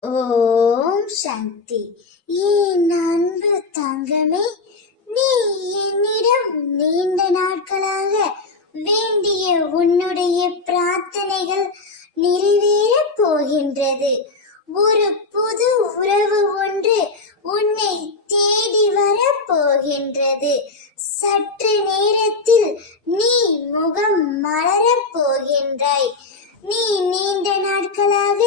ஓம் சாந்தி. என் அன்பு தங்கமே, நீ என்னிடம் நீண்ட நாட்களாக வேண்டிய உன்னுடைய பிரார்த்தனைகள் நிறைவேறப் போகின்றது. ஒரு புது உறவு ஒன்று உன்னை தேடி வரப் போகின்றது. சற்று நேரத்தில் நீ முகம் மலரப் போகின்றாய். நீ நீண்ட நாட்களாக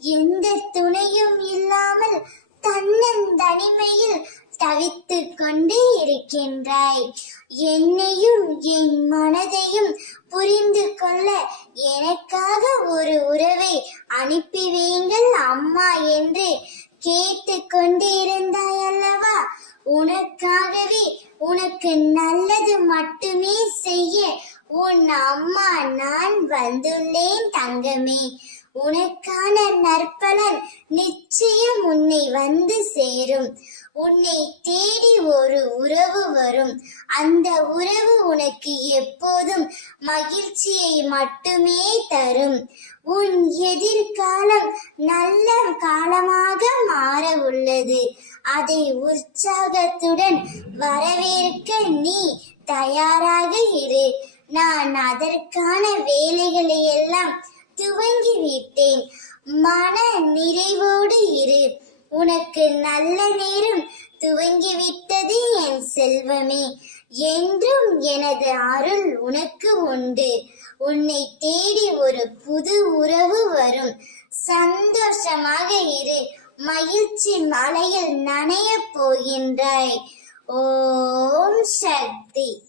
எந்த துணையும் இல்லாமல் தன்னந்தனிமையில் தவித்துக் கொண்டே இருக்கின்றாய். என்னையும் என் மனதையும் புரிந்து கொள்ள எனக்காக ஒரு உறவை அனுப்பி வையுங்கள் அம்மா என்று கேட்டுக் கொண்டு இருந்தாய் அல்லவா? உனக்காகவே, உனக்கு நல்லது மட்டுமே செய்ய உன் அம்மா நான் வந்துள்ளேன் தங்கமே. உனக்கான நற்பலன் நிச்சயம் உன்னை வந்து சேரும். உன்னை தேடி ஒரு உறவு வரும். அந்த உறவு உனக்கு எப்போதும் மகிழ்ச்சியை மட்டுமே தரும். உன் எதிர்காலம் நல்ல காலமாக மாற உள்ளது. அதை உற்சாகத்துடன் வரவேற்க நீ தயாராக இரு. நான் அதற்கான வேலைகளை எல்லாம் துவங்கி விட்டேன். மன நிறைவோடு இரு. உனக்கு நல்ல நேரம் துவங்கிவிட்டது என் செல்வமே. என்றும் எனது அருள் உனக்கு உண்டு. உன்னை தேடி ஒரு புது உறவு வரும். சந்தோஷமாக இரு. மகிழ்ச்சி மலையில் நனையப் போகின்றாய். ஓம் சக்தி.